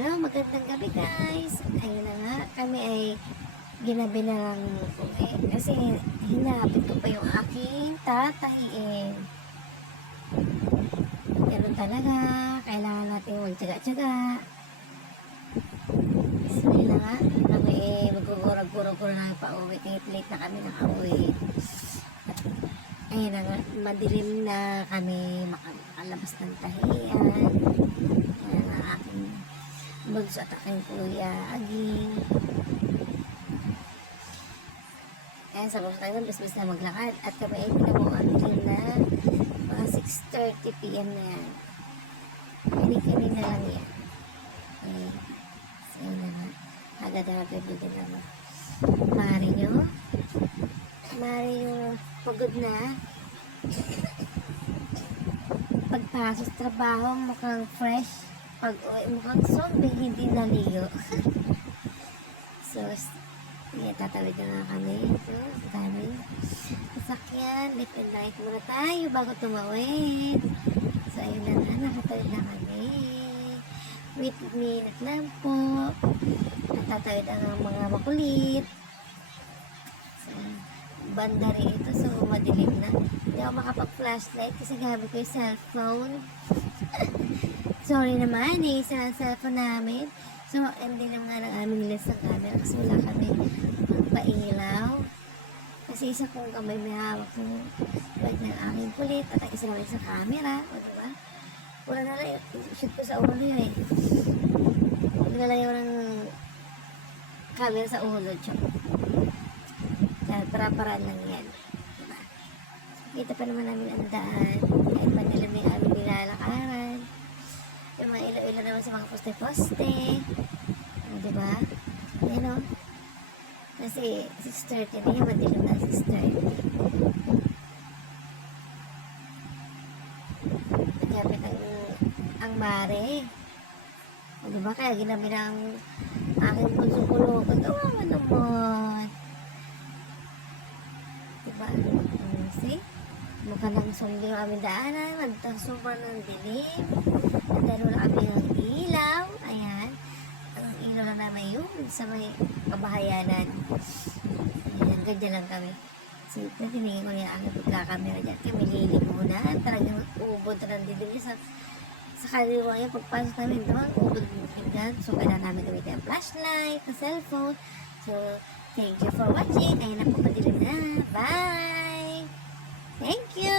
Hello, magandang gabi guys. Ayun na nga, kami ay ginabi na lang uwi. Kasi hinapit ko pa yung aking tatahiin. Ganun talaga, kailangan natin magtyaga-tyaga. So yun na nga, kami ay magugurag-gurag na pa uwi. Late na kami nakauwi. Ayun na nga, madilim na kami makalabas ng tahiyan. Ayan ang aking bunso at aking kuya Aging. Ayan, sa bunso tayo, bis-bis na maglakad. At kami ay pinabuhan din na mga 6:30 PM na yan. Kini-kini na lang yan. Okay. So, yun na nga. Agad-agad din naman. Mari nyo pagod na. Pagpasok sa trabaho, mukhang fresh. Pag-uwi, mukhang zombie, hindi naligo. So, tatawid na nga kami. So, dami. Sasakyan, late and night muna tayo bago tumawid. So, ayun na nga, nakatawid na kami. Wait minute lang po. Natatawid ang mga makulit. So, banda rin ito, so madilim na. Hindi ako makapag-flashlight kasi gamit ko yung cellphone. Sorry naman, isa ang cellphone namin. So, hindi naman nga ng aming lens ng camera kasi wala kami pailaw. Kasi isa kong kamay may hawak ng bag ng aking kulit at ang isa naman sa camera. O diba? Wala na lang, shoot ko sa ulo yun eh. Nilalayaw ng camera sa ulo, chok. Para-paraan lang yan. Diba? Kita pa naman namin ang daan. Kahit madilim yung aming nilalakaran. Yung mga ilo-ilo naman sa mga poste-poste. Diba? Yan o. Kasi 6:30 na yan. Madilim na 6:30. Nagkapit ang mare. O diba? Kaya ginamit ang aking punso-pulo. Kawawa naman. Diba? See? Mukha lang sundi yung aming daanan. Magtasumpa ng dilim. At dahil wala kami ng ilaw. Ayan. Ang ilaw na naman yun sa may kabahayanan. Ayan. Ganyan lang kami. So, natinigin ko niya ang pagkakamera dyan. Kami lilig muna. Talagang uubod na ng dilim niya sa kaliwa niya. Pagpasok namin doon, uubod dyan. So, kailangan namin gamitin ang flashlight, ang cellphone. So, thank you for watching. Ayun na po, madilim na. Bye! Thank you!